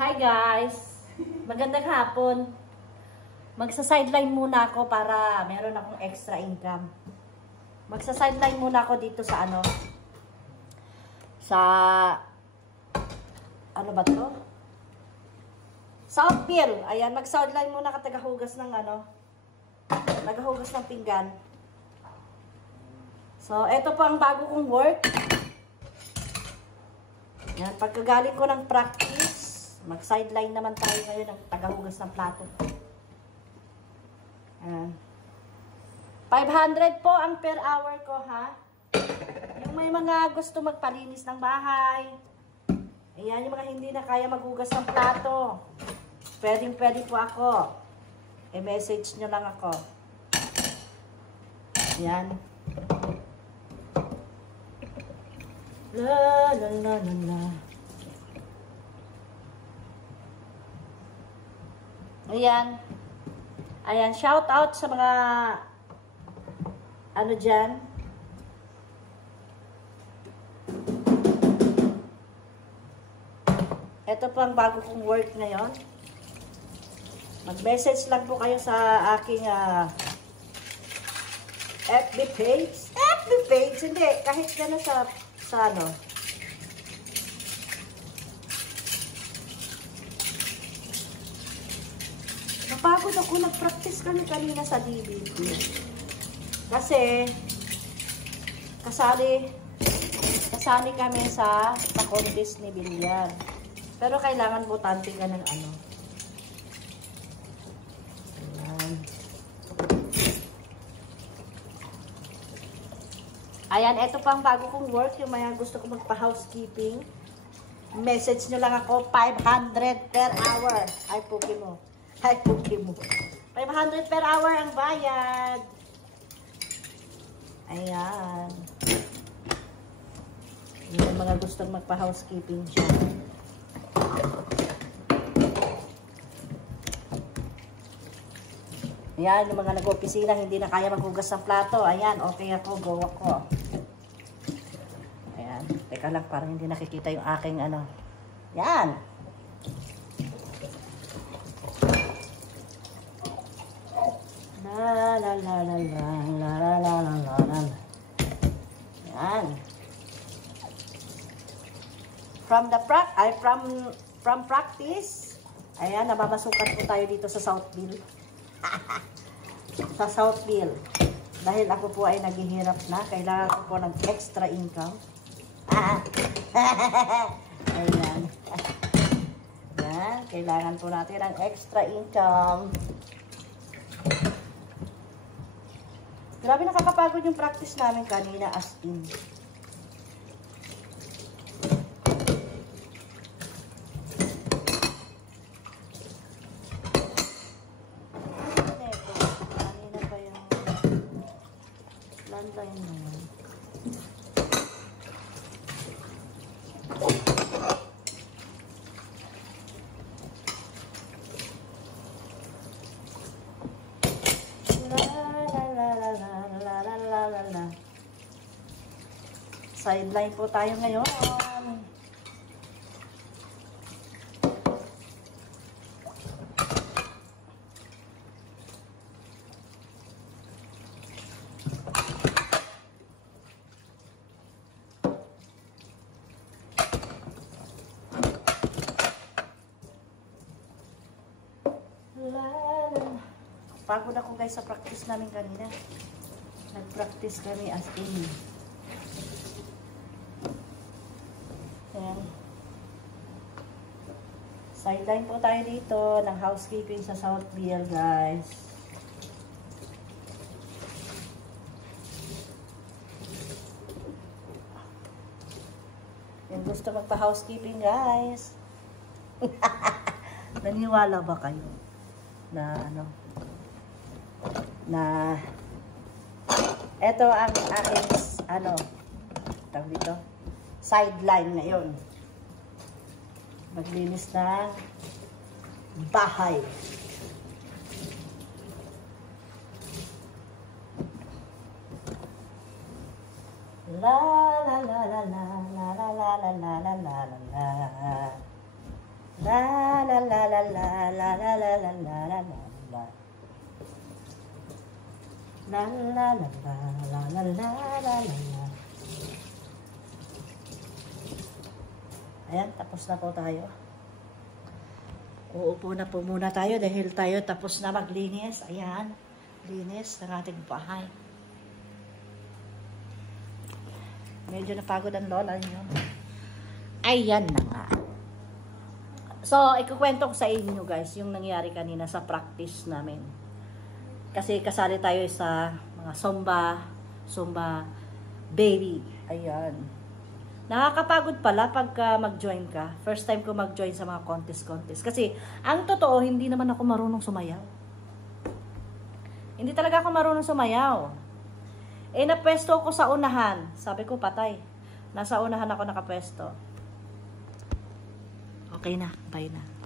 Hi guys! Magandang hapon. Magsa-sideline muna ako para meron akong extra income. Magsa-sideline muna ako dito sa ano ba to? Southville. Ayan, mag-sideline muna ka tagahugas ng tagahugas ng pinggan. So, eto po ang bago kong work. Yan, pagkagaling ko ng practice, mag-sideline naman tayo ngayon ng tagahugas ng plato. Ayan. 500 po ang per hour ko, ha? Yung may mga gusto magpalinis ng bahay. Ayan, yung mga hindi na kaya maghugas ng plato. Pwedeng-pwede po ako. I-message nyo lang ako. Ayan. La la la la la. Ayan. Ayan, shout out sa mga dyan. Ito po ang bago kong work ngayon. Mag-message lang po kayo sa aking FB page. FB page, hindi. Kahit gano'n sa napagod ako, nag-practice kami kanina sa DVD. Kasi, kasali kami sa contest ni Bilyar. Pero kailangan butante ka ng Ayan, ito pa ang bago kong work. Yung mga gusto ko magpa-housekeeping. Message nyo lang ako, 500 per hour. Ay, puki mo. 500 per hour ang bayad. Ayan. Yung mga gustong magpa-housekeeping siya. Ayan, yung mga nag-opisina, hindi na kaya maghugas ng plato. Ayan, okay ako, go ako. Ayan, teka lang, parang hindi nakikita yung aking Yan. La la la la la la la la la la la. Yan. From practice. Ayan, nababasukan po tayo dito sa Southville. Sa Southville. Dahil ako po ay naghihirap na, kailangan ko po ng extra income. Ayan. Ayan, kailangan po natin ng extra income. Grabe, nakakapagod yung practice namin kanina as in. Kanina pa yung landline na yun. Sideline po tayo ngayon. Pagod ako guys sa practice namin kanina. Nag-practice kami as in. Ayan. Sideline po tayo dito ng housekeeping sa Southville, guys. Yung gusto magpa-housekeeping, guys. Naniwala ba kayo na eto ang aking tawag dito, sideline ngayon. Maglinis ng bahay. La la la la la la la la la la la la la la la la la la la la la la la la la la. La la la la la la la la la. Ayan, tapos na po tayo. Uupo na po muna tayo dahil tayo tapos na maglinis. Ayan, linis ng ating bahay. Medyo napagod ang lola niyo. Ayan na nga. So, ikukwento ko sa inyo guys, yung nangyari kanina sa practice namin. Kasi kasali tayo sa mga Zumba baby. Ayan. Nakakapagod pala pagka mag-join ka. First time ko mag-join sa mga contest. Kasi, ang totoo, hindi naman ako marunong sumayaw. Hindi talaga ako marunong sumayaw. Napwesto ko sa unahan. Sabi ko, patay. Nasa unahan ako nakapwesto. Okay na. Bye na.